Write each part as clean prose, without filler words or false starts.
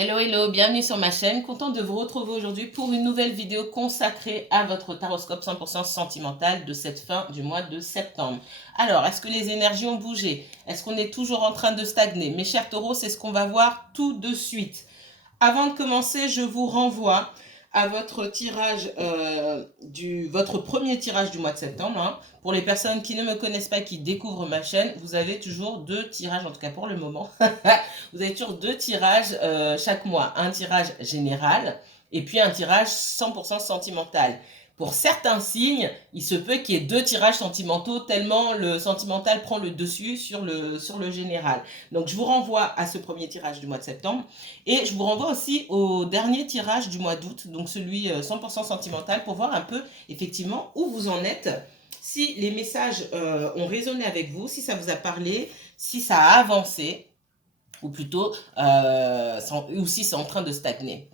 Hello, hello, bienvenue sur ma chaîne. Contente de vous retrouver aujourd'hui pour une nouvelle vidéo consacrée à votre taroscope 100% sentimental de cette fin du mois de septembre. Alors, est-ce que les énergies ont bougé? Est-ce qu'on est toujours en train de stagner? Mes chers taureaux, c'est ce qu'on va voir tout de suite. Avant de commencer, je vous renvoie à votre tirage, votre premier tirage du mois de septembre. Hein. Pour les personnes qui ne me connaissent pas, qui découvrent ma chaîne, vous avez toujours deux tirages, en tout cas pour le moment. Vous avez toujours deux tirages chaque mois. Un tirage général et puis un tirage 100% sentimental. Pour certains signes, il se peut qu'il y ait deux tirages sentimentaux tellement le sentimental prend le dessus sur le général. Donc je vous renvoie à ce premier tirage du mois de septembre et je vous renvoie aussi au dernier tirage du mois d'août, donc celui 100% sentimental, pour voir un peu effectivement où vous en êtes, si les messages ont résonné avec vous, si ça vous a parlé, si ça a avancé, ou plutôt, ou si c'est en train de stagner.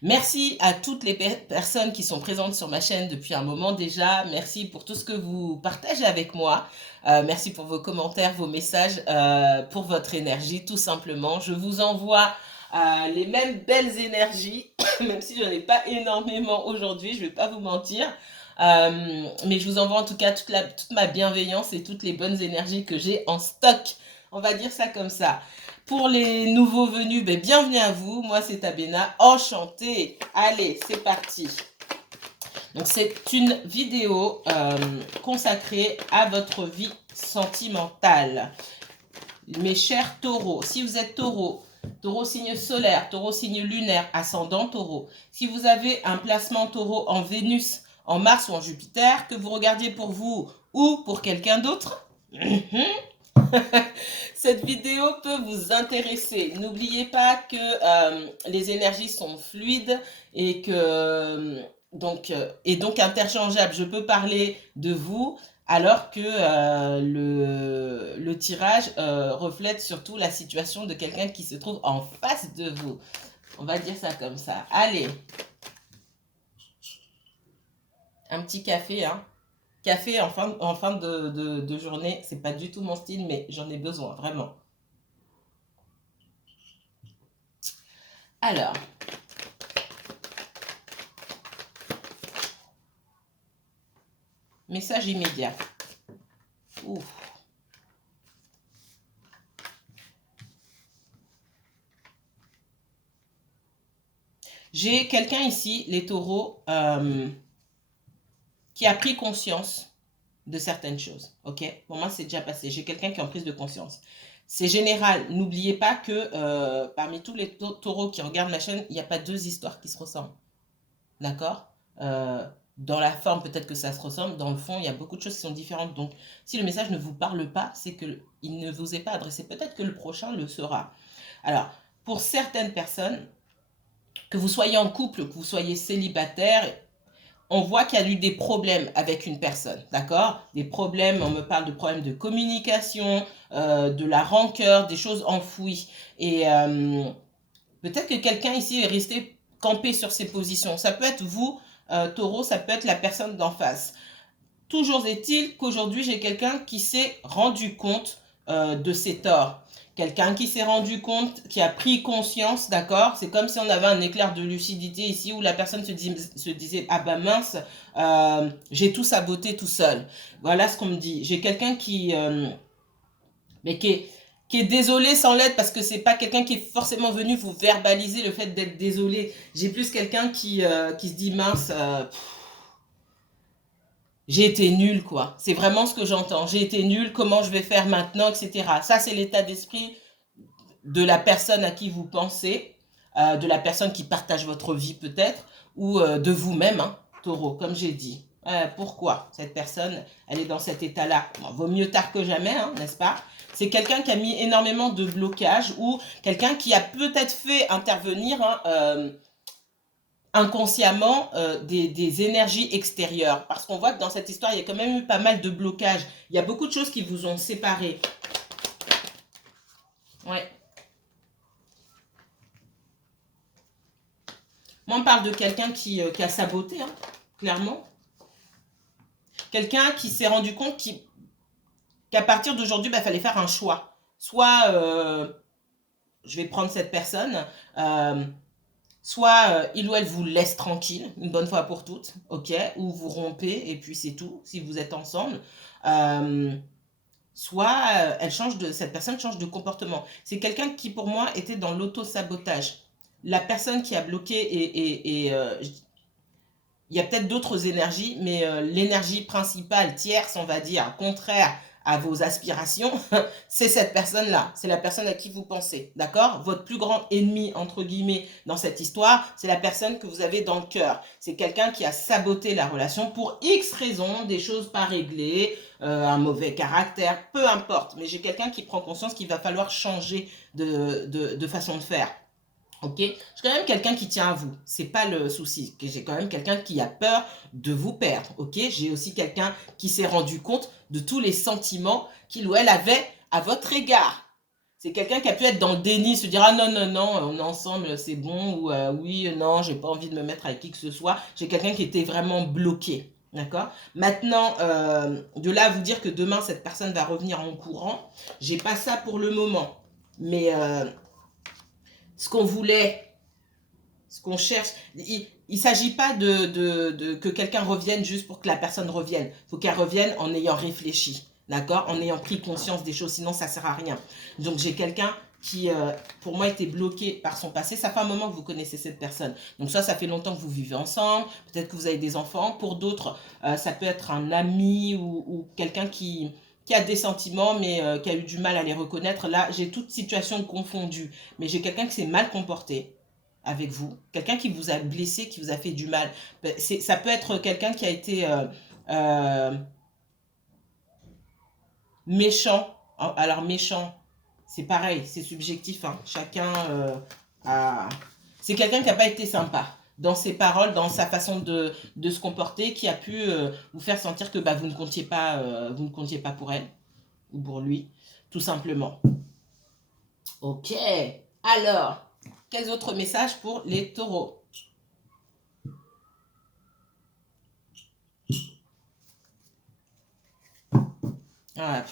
Merci à toutes les personnes qui sont présentes sur ma chaîne depuis un moment déjà. Merci pour tout ce que vous partagez avec moi. Merci pour vos commentaires, vos messages, pour votre énergie, tout simplement. Je vous envoie les mêmes belles énergies, même si je n'en ai pas énormément aujourd'hui, je ne vais pas vous mentir. Mais je vous envoie en tout cas toute ma bienveillance et toutes les bonnes énergies que j'ai en stock. On va dire ça comme ça. Pour les nouveaux venus, ben bienvenue à vous. Moi, c'est Abena. Enchantée. Allez, c'est parti. Donc, c'est une vidéo consacrée à votre vie sentimentale. Mes chers taureaux, si vous êtes taureau, taureau signe solaire, taureau signe lunaire, ascendant taureau, si vous avez un placement taureau en Vénus, en Mars ou en Jupiter, que vous regardiez pour vous ou pour quelqu'un d'autre, cette vidéo peut vous intéresser. N'oubliez pas que les énergies sont fluides et que donc interchangeables. Je peux parler de vous alors que le tirage reflète surtout la situation de quelqu'un qui se trouve en face de vous. On va dire ça comme ça. Allez, un petit café, hein. Café en fin de journée, c'est pas du tout mon style, mais j'en ai besoin, vraiment. Alors, message immédiat. Ouf. J'ai quelqu'un ici, les taureaux, qui a pris conscience de certaines choses. Ok? Pour moi, c'est déjà passé. J'ai quelqu'un qui est en prise de conscience. C'est général. N'oubliez pas que parmi tous les taureaux qui regardent ma chaîne, il n'y a pas deux histoires qui se ressemblent. D'accord? Dans la forme, peut-être que ça se ressemble. Dans le fond, il y a beaucoup de choses qui sont différentes. Donc, si le message ne vous parle pas, c'est qu'il ne vous est pas adressé. Peut-être que le prochain le sera. Alors, pour certaines personnes, que vous soyez en couple, que vous soyez célibataire, on voit qu'il y a eu des problèmes avec une personne, d'accord? Des problèmes, on me parle de problèmes de communication, de la rancœur, des choses enfouies. Et peut-être que quelqu'un ici est resté campé sur ses positions. Ça peut être vous, taureau, ça peut être la personne d'en face. Toujours est-il qu'aujourd'hui, j'ai quelqu'un qui s'est rendu compte de ses torts. Quelqu'un qui s'est rendu compte, qui a pris conscience, d'accord? C'est comme si on avait un éclair de lucidité ici où la personne se disait ah bah mince, j'ai tout saboté tout seul. Voilà ce qu'on me dit. J'ai quelqu'un mais qui est désolé sans l'aide parce que c'est pas quelqu'un qui est forcément venu vous verbaliser le fait d'être désolé. J'ai plus quelqu'un qui se dit mince. J'ai été nulle, quoi. C'est vraiment ce que j'entends. J'ai été nulle, comment je vais faire maintenant, etc. Ça, c'est l'état d'esprit de la personne à qui vous pensez, de la personne qui partage votre vie peut-être, ou de vous-même, hein, taureau, comme j'ai dit. Pourquoi cette personne, elle est dans cet état-là? Bon, vaut mieux tard que jamais, hein, n'est-ce pas? C'est quelqu'un qui a mis énormément de blocages ou quelqu'un qui a peut-être fait intervenir inconsciemment des énergies extérieures. Parce qu'on voit que dans cette histoire, il y a quand même eu pas mal de blocages. Il y a beaucoup de choses qui vous ont séparés. Ouais. Moi, on parle de quelqu'un qui a saboté, hein, clairement. Quelqu'un qui s'est rendu compte qu'à partir d'aujourd'hui, il fallait faire un choix. Soit je vais prendre cette personne, soit il ou elle vous laisse tranquille, une bonne fois pour toutes, ok, ou vous rompez et puis c'est tout, si vous êtes ensemble. Soit cette personne change de comportement. C'est quelqu'un qui, pour moi, était dans l'auto-sabotage. La personne qui a bloqué il y a peut-être d'autres énergies, mais l'énergie principale, tierce, on va dire, contraire à vos aspirations, c'est cette personne-là. C'est la personne à qui vous pensez, d'accord? Votre plus grand ennemi, entre guillemets, dans cette histoire, c'est la personne que vous avez dans le cœur. C'est quelqu'un qui a saboté la relation pour X raisons, des choses pas réglées, un mauvais caractère, peu importe. Mais j'ai quelqu'un qui prend conscience qu'il va falloir changer de façon de faire. Ok, j'ai quand même quelqu'un qui tient à vous, c'est pas le souci. J'ai quand même quelqu'un qui a peur de vous perdre. Ok, j'ai aussi quelqu'un qui s'est rendu compte de tous les sentiments qu'il ou elle avait à votre égard. C'est quelqu'un qui a pu être dans le déni, se dire ah non non non, on est ensemble, c'est bon, ou oui non, j'ai pas envie de me mettre avec qui que ce soit. J'ai quelqu'un qui était vraiment bloqué. D'accord. Maintenant, de là à vous dire que demain cette personne va revenir en courant, j'ai pas ça pour le moment. Mais ce qu'on voulait, ce qu'on cherche. Il ne s'agit pas que quelqu'un revienne juste pour que la personne revienne. Il faut qu'elle revienne en ayant réfléchi, d'accord, en ayant pris conscience des choses, sinon ça ne sert à rien. Donc j'ai quelqu'un qui, pour moi, était bloqué par son passé. Ça fait un moment que vous connaissez cette personne. Donc soit ça fait longtemps que vous vivez ensemble, peut-être que vous avez des enfants. Pour d'autres, ça peut être un ami ou quelqu'un qui a des sentiments, mais qui a eu du mal à les reconnaître. Là, j'ai toute situation confondue. Mais j'ai quelqu'un qui s'est mal comporté avec vous, quelqu'un qui vous a blessé, qui vous a fait du mal. Ça peut être quelqu'un qui a été euh, méchant. Alors méchant, c'est pareil, c'est subjectif. Hein. Chacun a... C'est quelqu'un qui n'a pas été sympa dans ses paroles, dans sa façon de se comporter, qui a pu vous faire sentir que bah, vous ne comptiez pas pour elle ou pour lui, tout simplement. Ok, alors, quels autres messages pour les taureaux? Ah,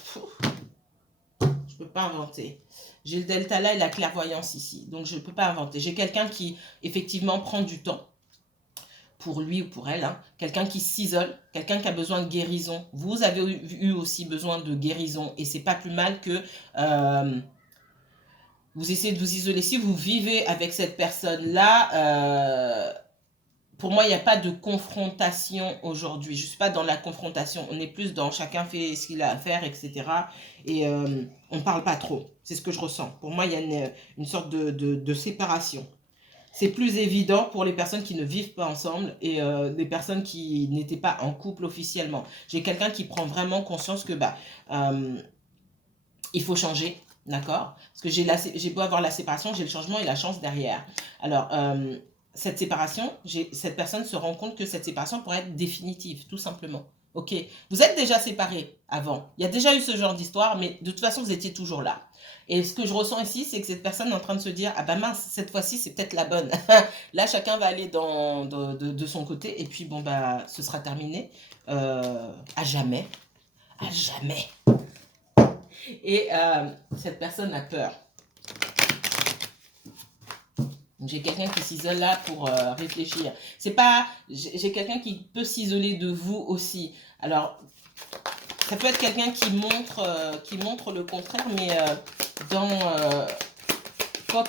je peux pas inventer. J'ai le delta là et la clairvoyance ici, donc je ne peux pas inventer. J'ai quelqu'un qui, effectivement, prend du temps pour lui ou pour elle, hein. Quelqu'un qui s'isole, quelqu'un qui a besoin de guérison. Vous avez eu aussi besoin de guérison et c'est pas plus mal que vous essayez de vous isoler. Si vous vivez avec cette personne-là, pour moi, il n'y a pas de confrontation aujourd'hui. Je ne suis pas dans la confrontation. On est plus dans chacun fait ce qu'il a à faire, etc. Et on ne parle pas trop. C'est ce que je ressens. Pour moi, il y a une sorte de séparation. C'est plus évident pour les personnes qui ne vivent pas ensemble et des personnes qui n'étaient pas en couple officiellement. J'ai quelqu'un qui prend vraiment conscience que il faut changer, d'accord? Parce que j'ai beau avoir la séparation, j'ai le changement et la chance derrière. Alors, cette séparation, cette personne se rend compte que cette séparation pourrait être définitive, tout simplement. Ok, vous êtes déjà séparés avant. Il y a déjà eu ce genre d'histoire, mais de toute façon, vous étiez toujours là. Et ce que je ressens ici, c'est que cette personne est en train de se dire, ah bah mince, cette fois-ci, c'est peut-être la bonne. Là, chacun va aller de son côté, et puis bon, bah, ce sera terminé à jamais. À jamais. Et cette personne a peur. J'ai quelqu'un qui s'isole là pour réfléchir. C'est pas, j'ai quelqu'un qui peut s'isoler de vous aussi. Alors, ça peut être quelqu'un qui montre le contraire, mais quand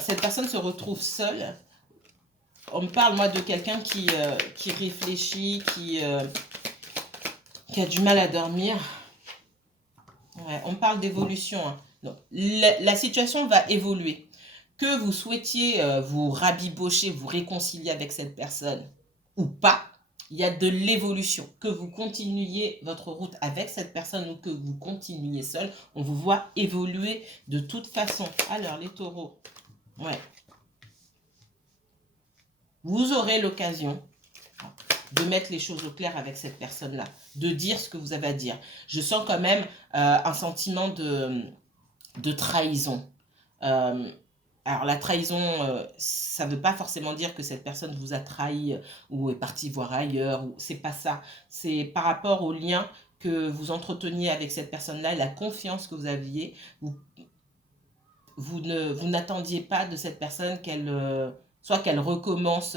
cette personne se retrouve seule, on me parle, moi, de quelqu'un qui réfléchit, qui a du mal à dormir. Ouais, on parle d'évolution. Hein. Donc, la situation va évoluer. Que vous souhaitiez vous rabibocher, vous réconcilier avec cette personne ou pas, il y a de l'évolution. Que vous continuiez votre route avec cette personne ou que vous continuiez seul, on vous voit évoluer de toute façon. Alors, les taureaux, ouais. Vous aurez l'occasion de mettre les choses au clair avec cette personne-là, de dire ce que vous avez à dire. Je sens quand même un sentiment de trahison. Alors la trahison, ça ne veut pas forcément dire que cette personne vous a trahi ou est partie voir ailleurs. C'est pas ça. C'est par rapport au lien que vous entreteniez avec cette personne-là, la confiance que vous aviez. vous n'attendiez pas de cette personne soit qu'elle recommence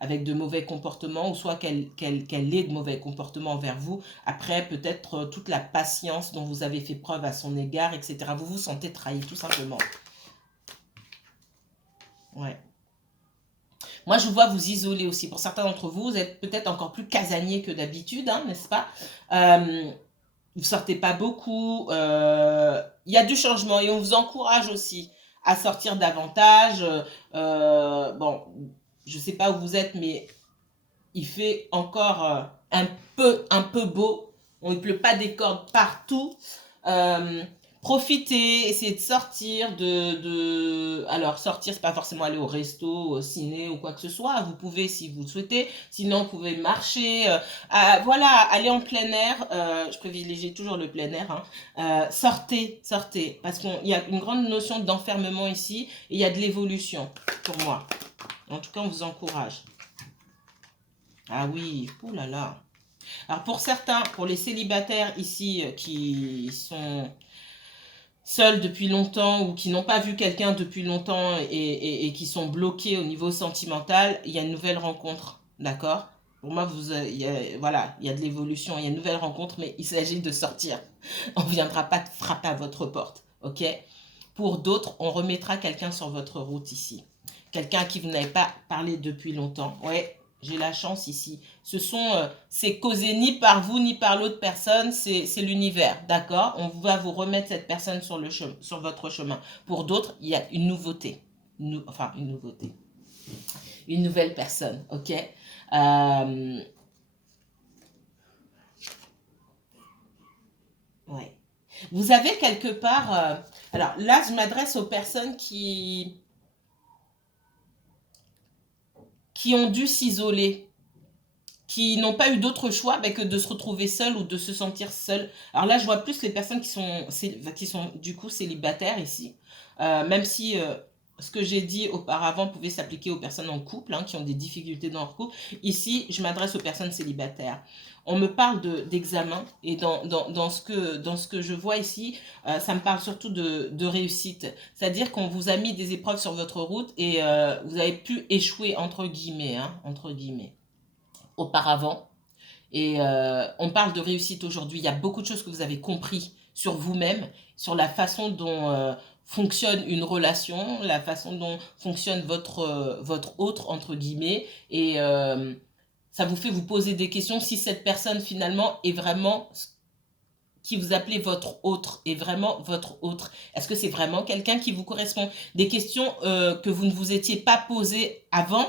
avec de mauvais comportements, ou soit qu'elle ait de mauvais comportements envers vous. Après, peut-être toute la patience dont vous avez fait preuve à son égard, etc. Vous vous sentez trahi, tout simplement. Ouais. Moi, je vous vois vous isoler aussi. Pour certains d'entre vous, vous êtes peut-être encore plus casanier que d'habitude, hein, n'est-ce pas? Vous sortez pas beaucoup. Il y a du changement et on vous encourage aussi à sortir davantage. Bon, je sais pas où vous êtes, mais il fait encore un peu beau. On ne pleut pas des cordes partout. Profitez, essayez de sortir, alors sortir, c'est pas forcément aller au resto, au ciné ou quoi que ce soit. Vous pouvez si vous le souhaitez. Sinon, vous pouvez marcher. Voilà, aller en plein air. Je privilégie toujours le plein air. Hein. Sortez, sortez, parce qu'il y a une grande notion d'enfermement ici et il y a de l'évolution pour moi. En tout cas, on vous encourage. Ah oui, oh là là. Alors pour certains, pour les célibataires ici qui sont seuls depuis longtemps ou qui n'ont pas vu quelqu'un depuis longtemps et qui sont bloqués au niveau sentimental, il y a une nouvelle rencontre, d'accord? Pour moi, voilà, il y a de l'évolution, il y a une nouvelle rencontre, mais il s'agit de sortir. On ne viendra pas frapper à votre porte, ok? Pour d'autres, on remettra quelqu'un sur votre route ici. Quelqu'un à qui vous n'avez pas parlé depuis longtemps. Ouais, j'ai la chance ici. C'est causé ni par vous ni par l'autre personne, c'est l'univers, d'accord? On va vous remettre cette personne sur votre chemin. Pour d'autres, il y a une nouveauté. Enfin, une nouveauté. Une nouvelle personne, ok? Ouais. Vous avez quelque part... alors là, je m'adresse aux personnes qui ont dû s'isoler, qui n'ont pas eu d'autre choix que de se retrouver seuls ou de se sentir seuls. Alors là, je vois plus les personnes qui sont du coup célibataires ici, même si ce que j'ai dit auparavant pouvait s'appliquer aux personnes en couple, hein, qui ont des difficultés dans leur couple. Ici, je m'adresse aux personnes célibataires. On me parle d'examen et dans ce que je vois ici, ça me parle surtout de réussite. C'est-à-dire qu'on vous a mis des épreuves sur votre route et vous avez pu échouer, entre guillemets, hein, entre guillemets, auparavant. Et on parle de réussite aujourd'hui. Il y a beaucoup de choses que vous avez compris sur vous-même, sur la façon dont fonctionne une relation, la façon dont fonctionne votre autre, entre guillemets. Et ça vous fait vous poser des questions si cette personne finalement est vraiment qui vous appelez votre autre, est vraiment votre autre. Est-ce que c'est vraiment quelqu'un qui vous correspond? Des questions que vous ne vous étiez pas posées avant,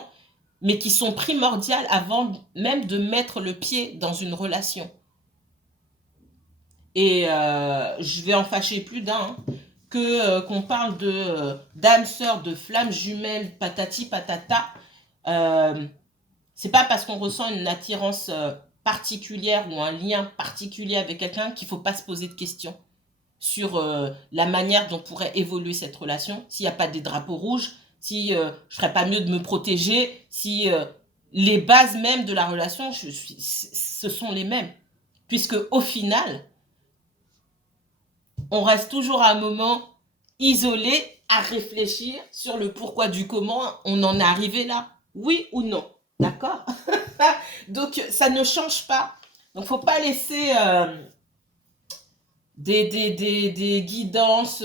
mais qui sont primordiales avant même de mettre le pied dans une relation. Et je vais en fâcher plus d'un, qu'on parle d'âme sœur, de flamme jumelle, patati patata. C'est pas parce qu'on ressent une attirance particulière ou un lien particulier avec quelqu'un qu'il faut pas se poser de questions sur la manière dont pourrait évoluer cette relation, s'il n'y a pas des drapeaux rouges, si je ferais pas mieux de me protéger, si les bases même de la relation, ce sont les mêmes. Puisque au final, on reste toujours à un moment isolé à réfléchir sur le pourquoi du comment on en est arrivé là. Oui ou non? D'accord? Donc, ça ne change pas. Donc, faut pas laisser des guidances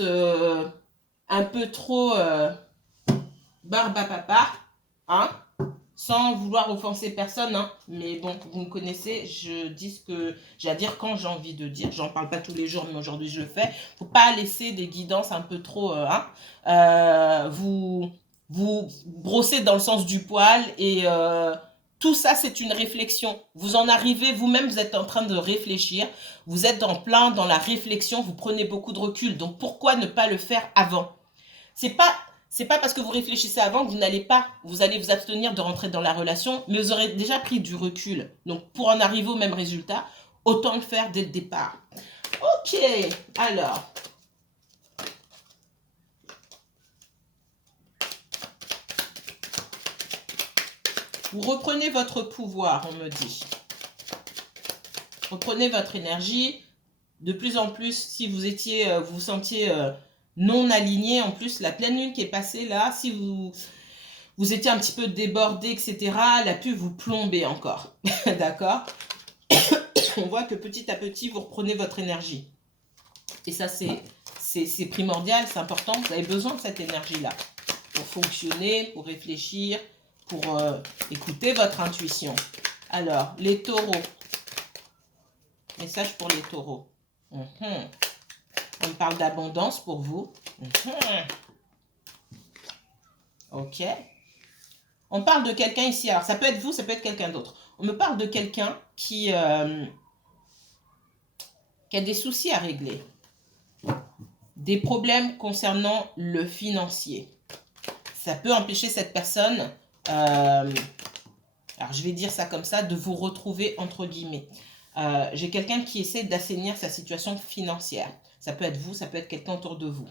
un peu trop barbe à papa, hein? Sans vouloir offenser personne, hein. Mais bon, vous me connaissez, je dis ce que j'ai à dire quand j'ai envie de dire. J'en parle pas tous les jours, mais aujourd'hui je le fais. Faut pas laisser des guidances un peu trop, vous brosser dans le sens du poil et tout ça, c'est une réflexion. Vous en arrivez, vous-même, vous êtes en train de réfléchir. Vous êtes en plein dans la réflexion, vous prenez beaucoup de recul. Donc, pourquoi ne pas le faire avant? C'est pas parce que vous réfléchissez avant que vous allez vous abstenir de rentrer dans la relation, mais vous aurez déjà pris du recul. Donc, pour en arriver au même résultat, autant le faire dès le départ. Ok, alors. Vous reprenez votre pouvoir, on me dit. Reprenez votre énergie. De plus en plus, si vous vous sentiez non aligné. En plus, la pleine lune qui est passée là, si vous étiez un petit peu débordé, etc., elle a pu vous plomber encore. D'accord? On voit que petit à petit, vous reprenez votre énergie. Et ça, c'est primordial, c'est important. Vous avez besoin de cette énergie-là pour fonctionner, pour réfléchir, pour écouter votre intuition. Alors, les taureaux. Message pour les taureaux. On parle d'abondance pour vous. Ok. On parle de quelqu'un ici. Alors, ça peut être vous, ça peut être quelqu'un d'autre. On me parle de quelqu'un qui a des soucis à régler. Des problèmes concernant le financier. Ça peut empêcher cette personne, alors je vais dire ça comme ça, de vous retrouver entre guillemets. J'ai quelqu'un qui essaie d'assainir sa situation financière. Ça peut être vous, ça peut être quelqu'un autour de vous.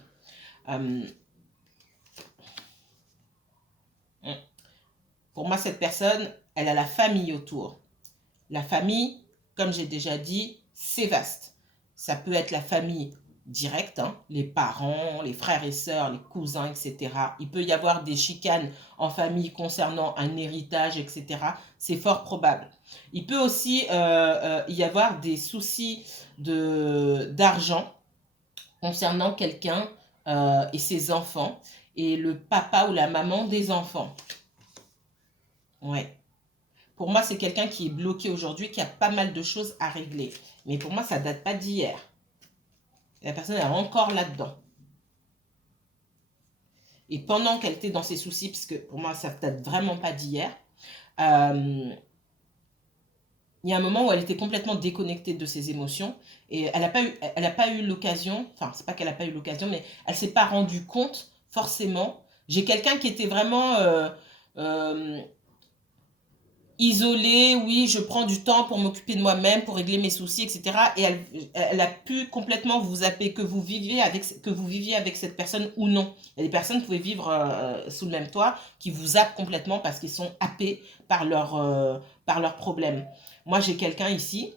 Pour moi, cette personne, elle a la famille autour. La famille, comme j'ai déjà dit, c'est vaste. Ça peut être la famille directe, hein, les parents, les frères et sœurs, les cousins, etc. Il peut y avoir des chicanes en famille concernant un héritage, etc. C'est fort probable. Il peut aussi y avoir des soucis d'argent concernant quelqu'un et ses enfants et le papa ou la maman des enfants. Ouais. Pour moi, c'est quelqu'un qui est bloqué aujourd'hui, qui a pas mal de choses à régler. Mais pour moi, ça ne date pas d'hier. La personne est encore là-dedans. Et pendant qu'elle était dans ses soucis, parce que pour moi, ça ne date vraiment pas d'hier, il y a un moment où elle était complètement déconnectée de ses émotions. Et elle n'a pas eu l'occasion, enfin, c'est pas qu'elle n'a pas eu l'occasion, mais elle ne s'est pas rendue compte, forcément. J'ai quelqu'un qui était vraiment... isolée, oui, je prends du temps pour m'occuper de moi-même, pour régler mes soucis, etc. Et elle a pu complètement vous zapper, que vous viviez avec cette personne ou non. Il y a des personnes qui pouvaient vivre sous le même toit, qui vous zappent complètement parce qu'ils sont happés par leurs problèmes. Moi, j'ai quelqu'un ici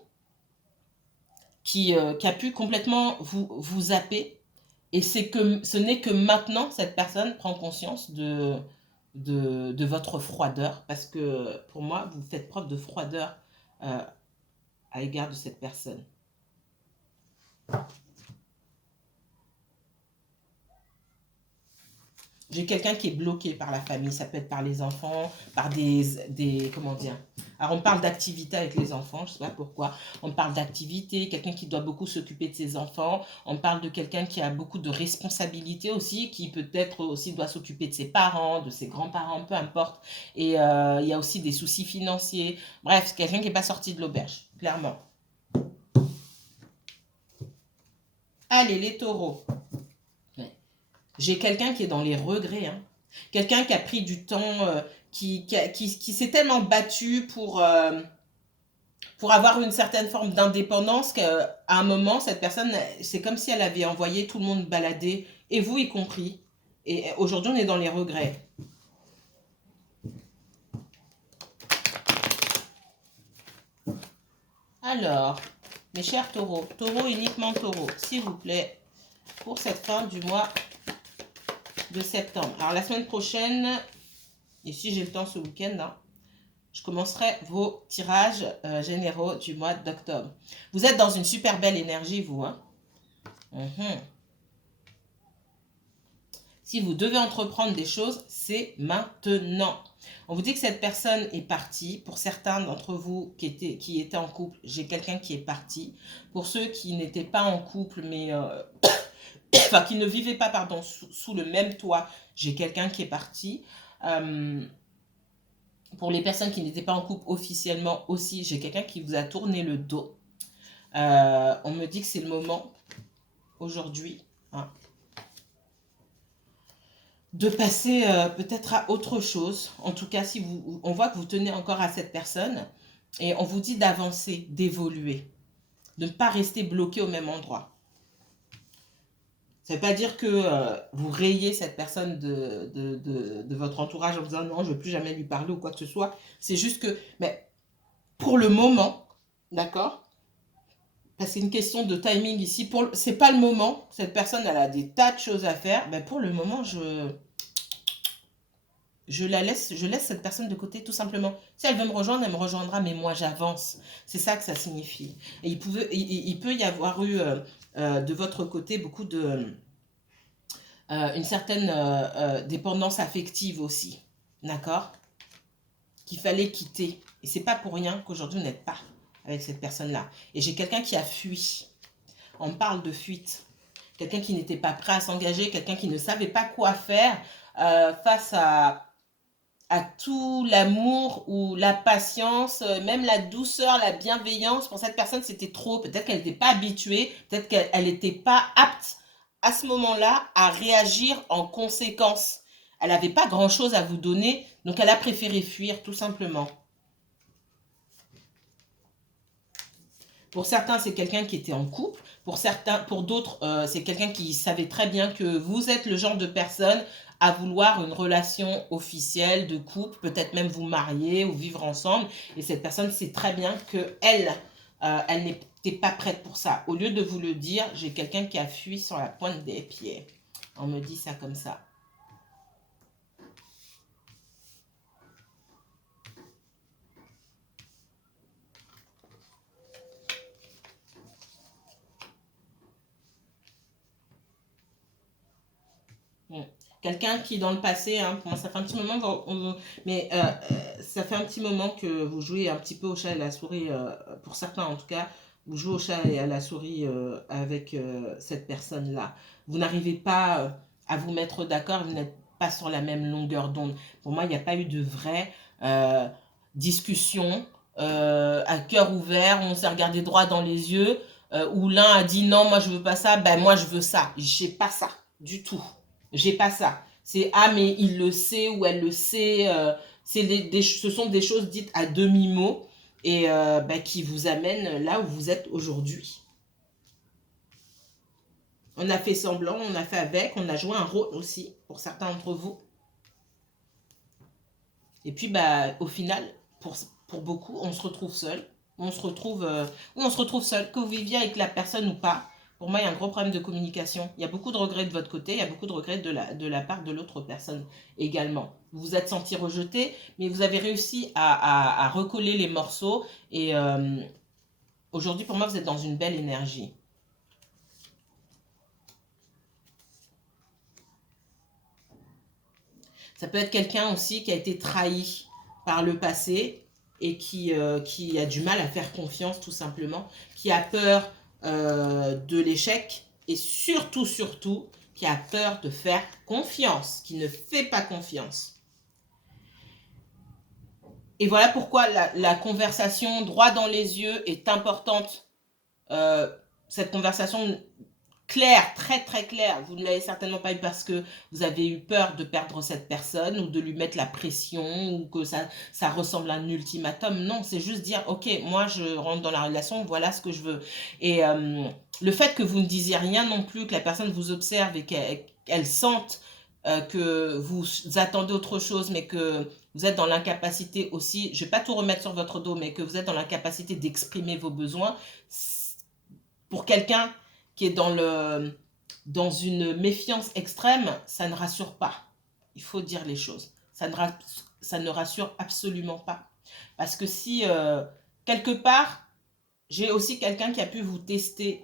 qui a pu complètement vous zapper. Et ce n'est que maintenant cette personne prend conscience de votre froideur, parce que pour moi, vous faites preuve de froideur à l'égard de cette personne. J'ai quelqu'un qui est bloqué par la famille, ça peut être par les enfants, par comment dire. Alors on parle d'activité avec les enfants, je ne sais pas pourquoi. On parle d'activité, quelqu'un qui doit beaucoup s'occuper de ses enfants. On parle de quelqu'un qui a beaucoup de responsabilités aussi, qui peut-être aussi doit s'occuper de ses parents, de ses grands-parents, peu importe. Et il y a aussi des soucis financiers. Bref, quelqu'un qui n'est pas sorti de l'auberge, clairement. Allez, les taureaux. J'ai quelqu'un qui est dans les regrets, hein. Quelqu'un qui a pris du temps, qui s'est tellement battu pour avoir une certaine forme d'indépendance qu'à un moment, cette personne, c'est comme si elle avait envoyé tout le monde balader, et vous y compris. Et aujourd'hui, on est dans les regrets. Alors, mes chers taureaux, taureaux uniquement taureaux, s'il vous plaît, pour cette fin du mois de septembre. Alors, la semaine prochaine, et si j'ai le temps ce week-end, hein, je commencerai vos tirages généraux du mois d'octobre. Vous êtes dans une super belle énergie, vous. Hein? Si vous devez entreprendre des choses, c'est maintenant. On vous dit que cette personne est partie. Pour certains d'entre vous qui étaient en couple, j'ai quelqu'un qui est parti. Pour ceux qui n'étaient pas en couple, mais enfin qui ne vivaient pas, pardon, sous le même toit, j'ai quelqu'un qui est parti. Pour les personnes qui n'étaient pas en couple officiellement aussi, j'ai quelqu'un qui vous a tourné le dos. On me dit que c'est le moment, aujourd'hui, hein, de passer peut-être à autre chose. En tout cas, si on voit que vous tenez encore à cette personne, et on vous dit d'avancer, d'évoluer, de ne pas rester bloqué au même endroit. Ça ne veut pas dire que vous rayez cette personne de votre entourage en vous disant non, je ne veux plus jamais lui parler ou quoi que ce soit. C'est juste que, mais pour le moment, d'accord, c'est une question de timing ici. C'est pas le moment. Cette personne, elle a des tas de choses à faire. Ben, pour le moment, je laisse cette personne de côté tout simplement. Si elle veut me rejoindre, elle me rejoindra, mais moi j'avance. C'est ça que ça signifie. Et il peut y avoir eu de votre côté beaucoup de une certaine dépendance affective aussi, d'accord? Qu'il fallait quitter. Et c'est pas pour rien qu'aujourd'hui vous n'êtes pas avec cette personne-là. Et j'ai quelqu'un qui a fui. On parle de fuite. Quelqu'un qui n'était pas prêt à s'engager, quelqu'un qui ne savait pas quoi faire face à tout l'amour ou la patience, même la douceur, la bienveillance. Pour cette personne, c'était trop. Peut-être qu'elle n'était pas habituée, peut-être qu'elle n'était pas apte à ce moment-là à réagir en conséquence. Elle n'avait pas grand-chose à vous donner, donc elle a préféré fuir tout simplement. Pour certains, c'est quelqu'un qui était en couple. Pour d'autres, c'est quelqu'un qui savait très bien que vous êtes le genre de personne à vouloir une relation officielle de couple, peut-être même vous marier ou vivre ensemble. Et cette personne sait très bien que elle n'était pas prête pour ça. Au lieu de vous le dire, j'ai quelqu'un qui a fui sur la pointe des pieds. On me dit ça comme ça. Mm. Quelqu'un qui dans le passé, hein, moi ça fait un petit moment, mais ça fait un petit moment que vous jouez un petit peu au chat et à la souris, pour certains en tout cas, vous jouez au chat et à la souris avec cette personne-là. Vous n'arrivez pas à vous mettre d'accord, vous n'êtes pas sur la même longueur d'onde. Pour moi, il n'y a pas eu de vraie euh, discussion à cœur ouvert, on s'est regardé droit dans les yeux, où l'un a dit non, moi je veux pas ça, ben moi je veux ça. J'ai pas ça du tout. J'ai pas ça. C'est ah mais il le sait ou elle le sait. Ce sont des choses dites à demi-mot et bah, qui vous amènent là où vous êtes aujourd'hui. On a fait semblant, on a fait avec, on a joué un rôle aussi pour certains d'entre vous. Et puis bah au final, pour beaucoup, on se retrouve seul. On se retrouve seul. Que vous viviez avec la personne ou pas, pour moi, il y a un gros problème de communication. Il y a beaucoup de regrets de votre côté, il y a beaucoup de regrets de la part de l'autre personne également. Vous vous êtes senti rejeté, mais vous avez réussi à recoller les morceaux. Et aujourd'hui, pour moi, vous êtes dans une belle énergie. Ça peut être quelqu'un aussi qui a été trahi par le passé et qui a du mal à faire confiance tout simplement, qui a peur de l'échec et surtout, qui a peur de faire confiance, qui ne fait pas confiance. Et voilà pourquoi la conversation droit dans les yeux est importante. Cette conversation clair, très très clair. Vous ne l'avez certainement pas eu parce que vous avez eu peur de perdre cette personne ou de lui mettre la pression ou que ça ressemble à un ultimatum. Non, c'est juste dire, ok, moi je rentre dans la relation, voilà ce que je veux. Et le fait que vous ne disiez rien non plus, que la personne vous observe et qu'elle sente que vous attendez autre chose, mais que vous êtes dans l'incapacité aussi, je ne vais pas tout remettre sur votre dos, mais que vous êtes dans l'incapacité d'exprimer vos besoins, pour quelqu'un qui est dans une méfiance extrême, ça ne rassure pas. Il faut dire les choses. Ça ne rassure absolument pas. Parce que si, quelque part, j'ai aussi quelqu'un qui a pu vous tester,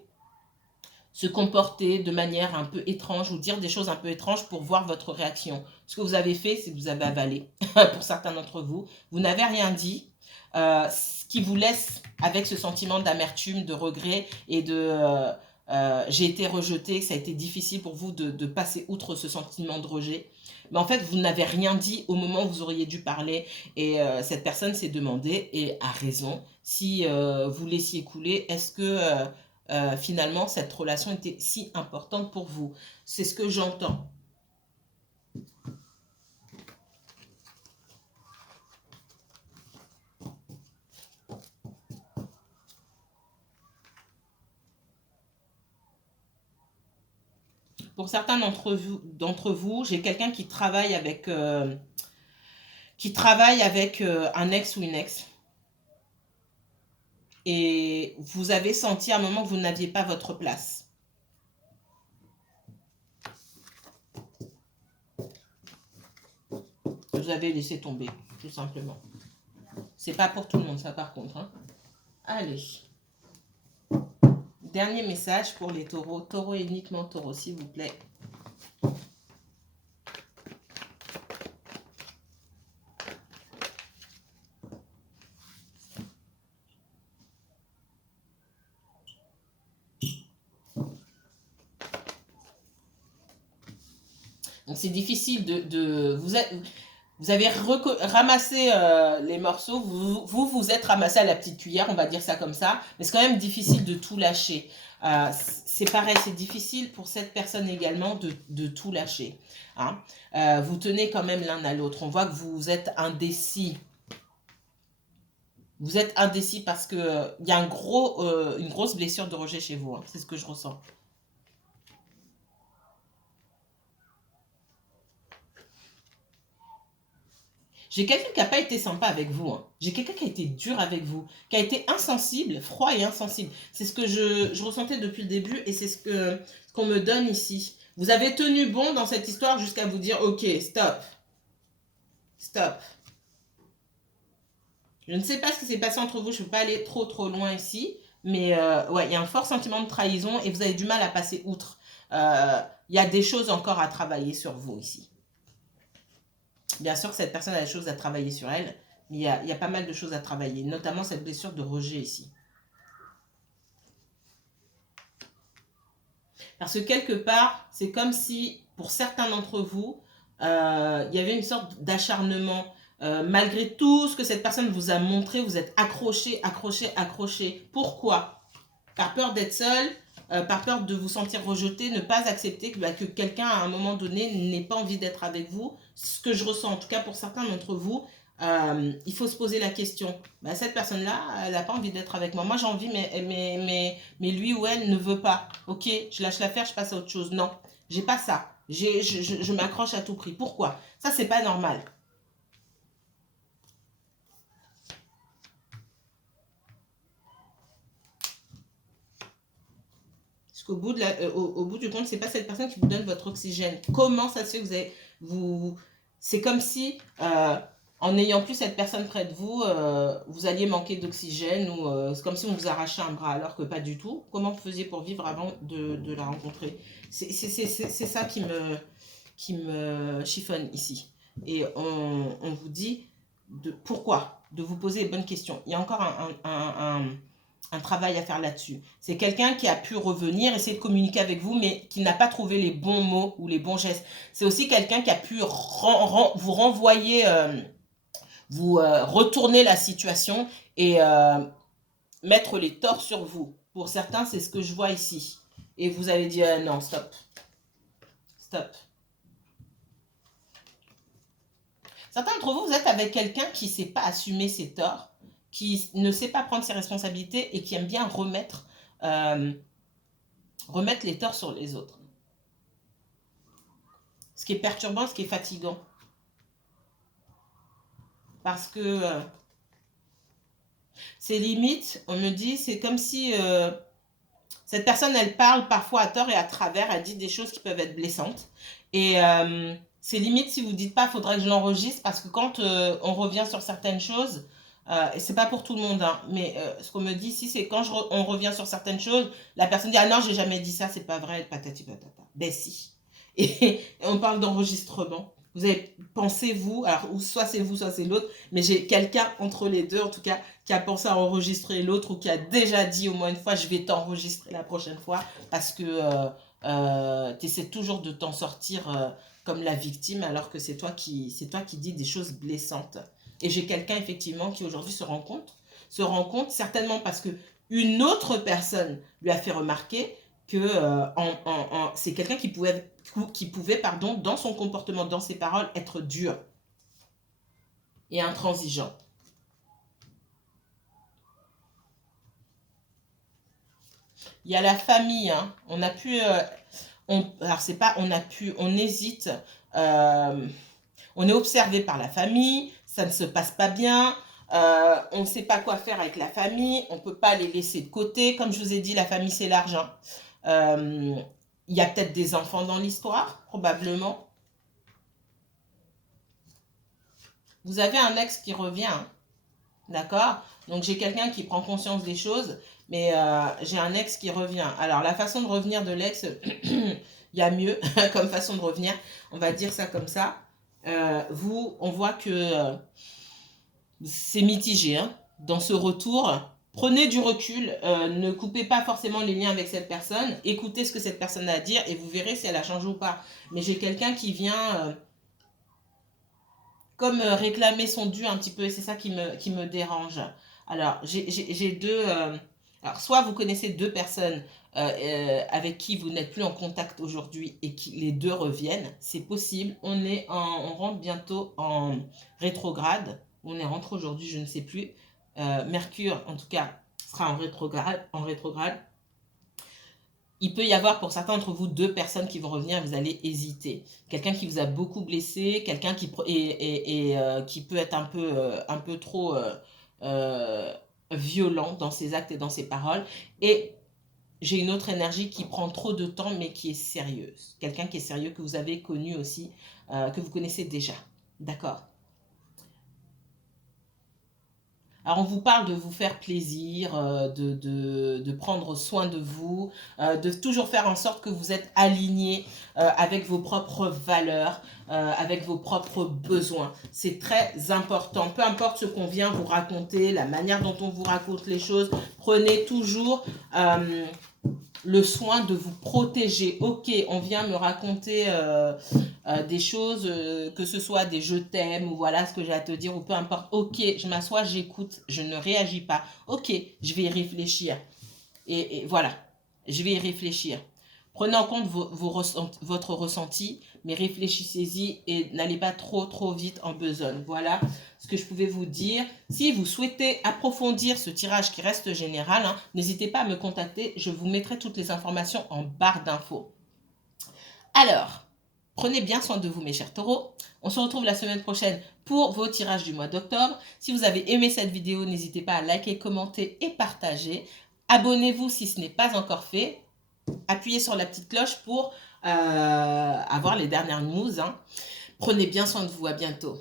se comporter de manière un peu étrange ou dire des choses un peu étranges pour voir votre réaction. Ce que vous avez fait, c'est que vous avez avalé, pour certains d'entre vous. Vous n'avez rien dit, ce qui vous laisse avec ce sentiment d'amertume, de regret et de j'ai été rejeté, ça a été difficile pour vous de passer outre ce sentiment de rejet. Mais en fait, vous n'avez rien dit au moment où vous auriez dû parler et cette personne s'est demandé, et a raison, si vous laissiez couler, est-ce que finalement cette relation était si importante pour vous? C'est ce que j'entends. Pour certains d'entre vous, j'ai quelqu'un qui travaille avec un ex ou une ex. et vous avez senti à un moment que vous n'aviez pas votre place. Vous avez laissé tomber, tout simplement. C'est pas pour tout le monde, ça, par contre. Hein. Allez. Dernier message pour les taureaux. Taureau et uniquement taureau, s'il vous plaît. Donc, c'est difficile vous avez ramassé les morceaux, vous êtes ramassé à la petite cuillère, on va dire ça comme ça, mais c'est quand même difficile de tout lâcher. C'est pareil, c'est difficile pour cette personne également de tout lâcher. Hein. Vous tenez quand même l'un à l'autre. On voit que vous êtes indécis. Vous êtes indécis parce qu'il y a une grosse blessure de rejet chez vous. Hein. C'est ce que je ressens. J'ai quelqu'un qui n'a pas été sympa avec vous. Hein. J'ai quelqu'un qui a été dur avec vous, qui a été insensible, froid et insensible. C'est ce que je ressentais depuis le début et c'est ce qu'on me donne ici. Vous avez tenu bon dans cette histoire jusqu'à vous dire « Ok, stop. Stop. » Je ne sais pas ce qui s'est passé entre vous. Je ne peux pas aller trop loin ici. Mais ouais, il y a un fort sentiment de trahison et vous avez du mal à passer outre. Il y a des choses encore à travailler sur vous ici. Bien sûr que cette personne a des choses à travailler sur elle, mais il y a pas mal de choses à travailler, notamment cette blessure de rejet ici. Parce que quelque part, c'est comme si, pour certains d'entre vous, il y avait une sorte d'acharnement. Malgré tout ce que cette personne vous a montré, vous êtes accroché. Pourquoi? Par peur d'être seul, par peur de vous sentir rejeté, ne pas accepter que quelqu'un à un moment donné n'ait pas envie d'être avec vous. Ce que je ressens, en tout cas pour certains d'entre vous, il faut se poser la question. Cette personne-là, elle n'a pas envie d'être avec moi. Moi, j'ai envie, mais lui ou elle ne veut pas. Ok, je lâche l'affaire, je passe à autre chose. Non, j'ai pas ça. Je m'accroche à tout prix. Pourquoi? Ça, c'est pas normal. Parce qu'au bout, au bout du compte, c'est pas cette personne qui vous donne votre oxygène. Comment ça se fait que c'est comme si, en n'ayant plus cette personne près de vous, vous alliez manquer d'oxygène ou c'est comme si on vous arrachait un bras alors que pas du tout. Comment vous faisiez pour vivre avant de la rencontrer? C'est ça qui me chiffonne ici. Et on vous dit pourquoi? De vous poser les bonnes questions. Il y a encore un travail à faire là-dessus. C'est quelqu'un qui a pu revenir, essayer de communiquer avec vous, mais qui n'a pas trouvé les bons mots ou les bons gestes. C'est aussi quelqu'un qui a pu vous renvoyer, vous retourner la situation et mettre les torts sur vous. Pour certains, c'est ce que je vois ici. Et vous avez dit non, stop. Stop. Certains d'entre vous, vous êtes avec quelqu'un qui ne sait pas assumer ses torts, qui ne sait pas prendre ses responsabilités et qui aime bien remettre les torts sur les autres. Ce qui est perturbant, ce qui est fatigant. Parce que c'est limite, on me dit, c'est comme si cette personne, elle parle parfois à tort et à travers, elle dit des choses qui peuvent être blessantes. Et c'est limite si vous ne dites pas, il faudrait que je l'enregistre, parce que quand on revient sur certaines choses, et c'est pas pour tout le monde, hein, mais ce qu'on me dit ici, c'est quand on revient sur certaines choses, la personne dit « Ah non, j'ai jamais dit ça, c'est pas vrai, patati patata. » Ben si. Et on parle d'enregistrement. Vous avez pensé, vous, alors ou soit c'est vous, soit c'est l'autre, mais j'ai quelqu'un entre les deux, en tout cas, qui a pensé à enregistrer l'autre ou qui a déjà dit au moins une fois « Je vais t'enregistrer la prochaine fois » parce que tu essaies toujours de t'en sortir comme la victime alors que c'est toi qui dis des choses blessantes. Et j'ai quelqu'un effectivement qui aujourd'hui se rend compte certainement parce que une autre personne lui a fait remarquer que c'est quelqu'un qui pouvait, dans son comportement, dans ses paroles, être dur et intransigeant. Il y a la famille, hein. On a pu... alors, c'est pas on a pu, on hésite. On est observé par la famille, ça ne se passe pas bien. On ne sait pas quoi faire avec la famille, on ne peut pas les laisser de côté. Comme je vous ai dit, la famille, c'est l'argent. Il y a peut-être des enfants dans l'histoire, probablement. Vous avez un ex qui revient, hein, d'accord? Donc j'ai quelqu'un qui prend conscience des choses, mais j'ai un ex qui revient. Alors la façon de revenir de l'ex, il y a mieux comme façon de revenir. On va dire ça comme ça. On voit que c'est mitigé, hein. Dans ce retour, prenez du recul, ne coupez pas forcément les liens avec cette personne, écoutez ce que cette personne a à dire et vous verrez si elle a changé ou pas. Mais j'ai quelqu'un qui vient comme réclamer son dû un petit peu, et c'est ça qui me dérange. Alors, j'ai deux... alors, soit vous connaissez deux personnes avec qui vous n'êtes plus en contact aujourd'hui et qui les deux reviennent, c'est possible. On rentre bientôt en rétrograde. On est rentré aujourd'hui, je ne sais plus. Mercure, en tout cas, sera en rétrograde. Il peut y avoir pour certains d'entre vous deux personnes qui vont revenir et vous allez hésiter. Quelqu'un qui vous a beaucoup blessé, quelqu'un qui peut être un peu trop violent dans ses actes et dans ses paroles. Et j'ai une autre énergie qui prend trop de temps mais qui est sérieuse. Quelqu'un qui est sérieux, que vous avez connu aussi, que vous connaissez déjà. D'accord ? Alors, on vous parle de vous faire plaisir, de prendre soin de vous, de toujours faire en sorte que vous êtes aligné avec vos propres valeurs, avec vos propres besoins. C'est très important. Peu importe ce qu'on vient vous raconter, la manière dont on vous raconte les choses, prenez toujours le soin de vous protéger. Ok, on vient me raconter des choses, que ce soit des je t'aime ou voilà ce que j'ai à te dire ou peu importe. Ok, je m'assois, j'écoute, je ne réagis pas. Ok, je vais y réfléchir. Et voilà, je vais y réfléchir. Prenez en compte votre ressenti, mais réfléchissez-y et n'allez pas trop vite en besogne. Voilà ce que je pouvais vous dire. Si vous souhaitez approfondir ce tirage qui reste général, hein, n'hésitez pas à me contacter. Je vous mettrai toutes les informations en barre d'infos. Alors, prenez bien soin de vous, mes chers taureaux. On se retrouve la semaine prochaine pour vos tirages du mois d'octobre. Si vous avez aimé cette vidéo, n'hésitez pas à liker, commenter et partager. Abonnez-vous si ce n'est pas encore fait. Appuyez sur la petite cloche pour avoir les dernières news, hein. Prenez bien soin de vous. À bientôt.